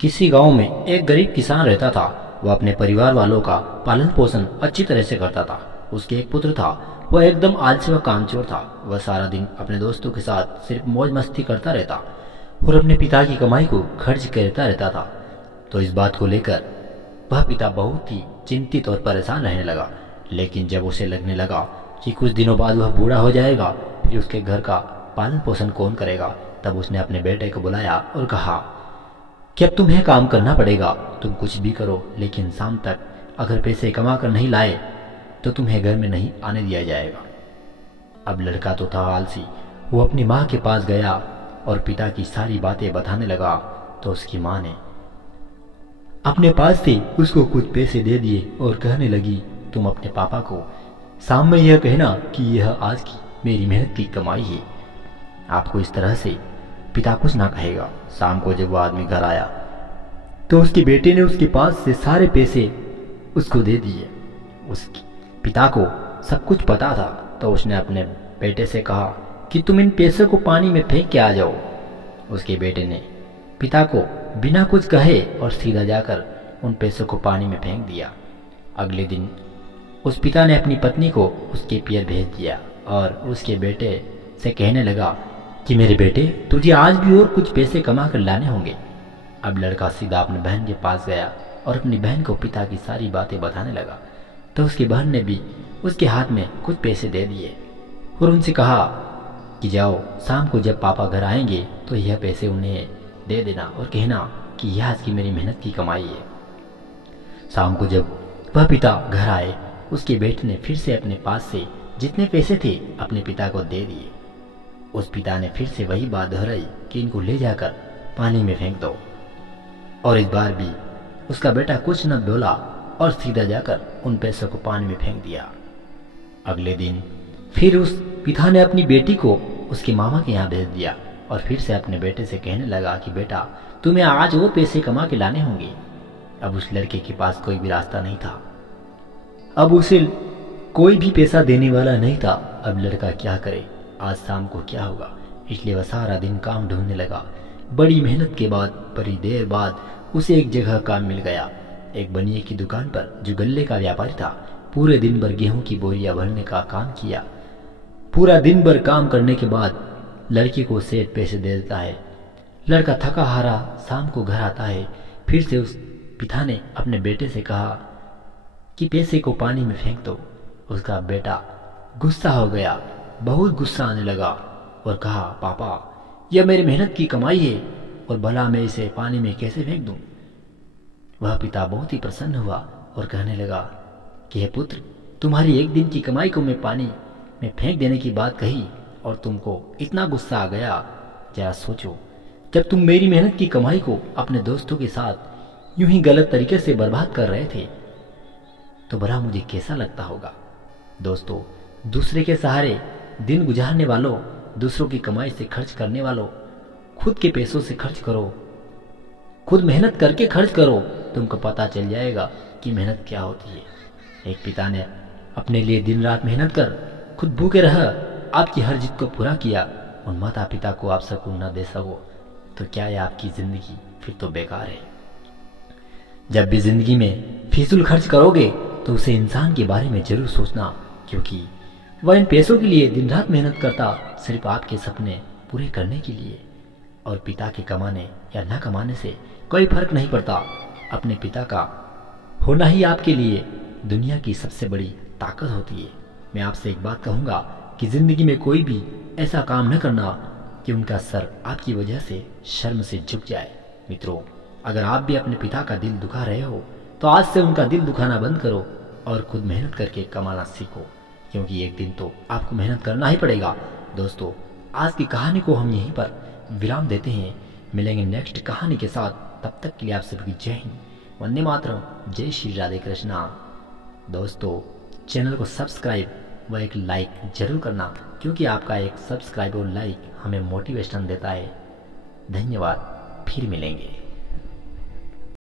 किसी गांव में एक गरीब किसान रहता था। वह अपने परिवार वालों का पालन पोषण अच्छी तरह से करता था। उसके एक पुत्र था। वह एकदम आलसी व कामचोर था। वह सारा दिन अपने दोस्तों के साथ सिर्फ मौज मस्ती करता रहता और अपने पिता की कमाई को खर्च करता रहता था। तो इस बात को लेकर वह पिता बहुत ही चिंतित और परेशान रहने लगा। लेकिन जब उसे लगने लगा कि कुछ दिनों बाद वह बूढ़ा हो जाएगा, फिर उसके घर का पालन पोषण कौन करेगा, तब उसने अपने बेटे को बुलाया और कहा कि अब तुम्हें काम करना पड़ेगा। तुम कुछ भी करो, लेकिन शाम तक अगर पैसे कमा कर नहीं लाए तो तुम्हें घर में नहीं आने दिया जाएगा। अब लड़का तो था आलसी। वो अपनी माँ के पास गया और पिता की सारी बातें बताने लगा। तो उसकी माँ ने अपने पास से उसको कुछ पैसे दे दिए और कहने लगी, तुम अपने पापा को शाम में यह कहना कि यह आज की मेरी मेहनत की कमाई है। आपको इस तरह से पिता कुछ ना कहेगा। शाम को जब वो आदमी घर आया तो उसके बेटे ने उसके पास से सारे पैसे उसको दे दिए। उसके पिता को सब कुछ पता था। तो उसने अपने बेटे से कहा कि तुम इन पैसों को पानी में फेंक के आ जाओ। उसके बेटे ने पिता को बिना कुछ कहे और सीधा जाकर उन पैसों को पानी में फेंक दिया। अगले दिन उस पिता ने अपनी पत्नी को उसके पियर भेज दिया और उसके बेटे से कहने लगा कि मेरे बेटे, तुझे आज भी और कुछ पैसे कमा कर लाने होंगे। अब लड़का सीधा अपनी बहन के पास गया और अपनी बहन को पिता की सारी बातें बताने लगा। तो उसकी बहन ने भी उसके हाथ में कुछ पैसे दे दिए और उनसे कहा कि जाओ, शाम को जब पापा घर आएंगे तो यह पैसे उन्हें दे देना और कहना कि यह आज की मेरी मेहनत की कमाई है। शाम को जब वह पिता घर आए, उसके बेटे ने फिर से अपने पास से जितने पैसे थे अपने पिता को दे दिए। उस पिता ने फिर से वही बात दोहराई कि इनको ले जाकर पानी में फेंक दो। और इस बार भी उसका बेटा कुछ न बोला और सीधा जाकर उन पैसों को पानी में फेंक दिया। अगले दिन फिर उस पिता ने अपनी बेटी को उसके मामा के यहाँ भेज दिया और फिर से अपने बेटे से कहने लगा कि बेटा, तुम्हें आज वो पैसे कमा के लाने होंगे। अब उस लड़के के पास कोई भी रास्ता नहीं था। अब उसे कोई भी पैसा देने वाला नहीं था। अब लड़का क्या करे, आज शाम को क्या होगा। इसलिए वह सारा दिन काम ढूंढने लगा। बड़ी मेहनत के बाद, बड़ी देर बाद उसे एक जगह काम मिल गया। एक बनिए की दुकान पर, जो गल्ले का व्यापारी था। पूरे दिन भर गेहूं की बोरियां भरने का काम किया। पूरा दिन भर काम करने के बाद लड़की को सेठ पैसे दे देता है। लड़का थका हारा शाम को घर आता है। फिर से उस पिता ने अपने बेटे से कहा कि पैसे को पानी में फेंक दो। उसका बेटा गुस्सा हो गया, बहुत गुस्सा आने लगा और कहा, पापा, यह मेरी मेहनत की कमाई है और भला मैं इसे पानी में कैसे फेंक दूं। वह पिता बहुत ही प्रसन्न हुआ और कहने लगा कि हे पुत्र, तुम्हारी एक दिन की कमाई को मैं पानी में फेंक देने की बात कही और तुमको इतना गुस्सा आ गया। जरा सोचो, जब तुम मेरी मेहनत की कमाई को अपने दोस्तों के साथ यूं ही गलत तरीके से बर्बाद कर रहे थे तो भला मुझे कैसा लगता होगा। दोस्तों, दूसरे के सहारे दिन गुजारने वालों, दूसरों की कमाई से खर्च करने वालों, खुद के पैसों से खर्च करो, खुद मेहनत करके खर्च करो। तुमको पता चल जाएगा कि मेहनत क्या होती है। एक पिता ने अपने लिए दिन रात मेहनत कर खुद भूखे रह आपकी हर जिद को पूरा किया और माता पिता को आप सुकून न दे सको तो क्या है आपकी जिंदगी फिर तो बेकार है। जब भी जिंदगी में फिजूल खर्च करोगे तो उसे इंसान के बारे में जरूर सोचना, क्योंकि वह इन पैसों के लिए दिन रात मेहनत करता सिर्फ आपके सपने पूरे करने के लिए। और पिता के कमाने या न कमाने से कोई फर्क नहीं पड़ता। अपने पिता का होना ही आपके लिए दुनिया की सबसे बड़ी ताकत होती है। मैं आपसे एक बात कहूँगा कि जिंदगी में कोई भी ऐसा काम न करना कि उनका सर आपकी वजह से शर्म से झुक जाए। मित्रों, अगर आप भी अपने पिता का दिल दुखा रहे हो तो आज से उनका दिल दुखाना बंद करो और खुद मेहनत करके कमाना सीखो, क्योंकि एक दिन तो आपको मेहनत करना ही पड़ेगा। दोस्तों, आज की कहानी को हम यहीं पर विराम देते हैं। मिलेंगे नेक्स्ट कहानी के साथ। तब तक के लिए आप सभी जय हिंद, वंदे मातरम, जय श्री राधे कृष्णा। दोस्तों, चैनल को सब्सक्राइब व एक लाइक जरूर करना, क्योंकि आपका एक सब्सक्राइब और लाइक हमें मोटिवेशन देता है। धन्यवाद, फिर मिलेंगे।